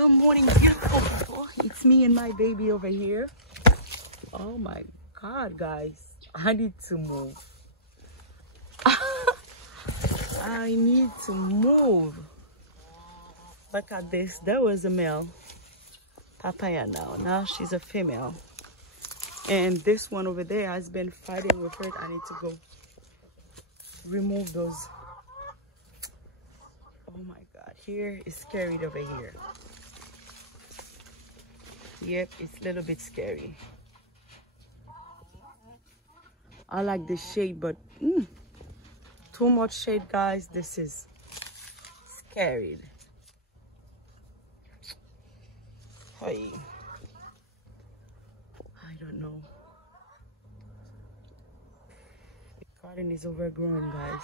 Good morning, beautiful people. It's me and my baby over here. Oh my God, guys. I need to move. I need to move. Look at this. That was a male papaya now. Now she's a female. And this one over there has been fighting with her. I need to go remove those. Oh my God. Here is scary over here. Yep, it's a little bit scary. I like the shade, but too much shade, guys. This is scary. Hey, I don't know. The garden is overgrown, guys.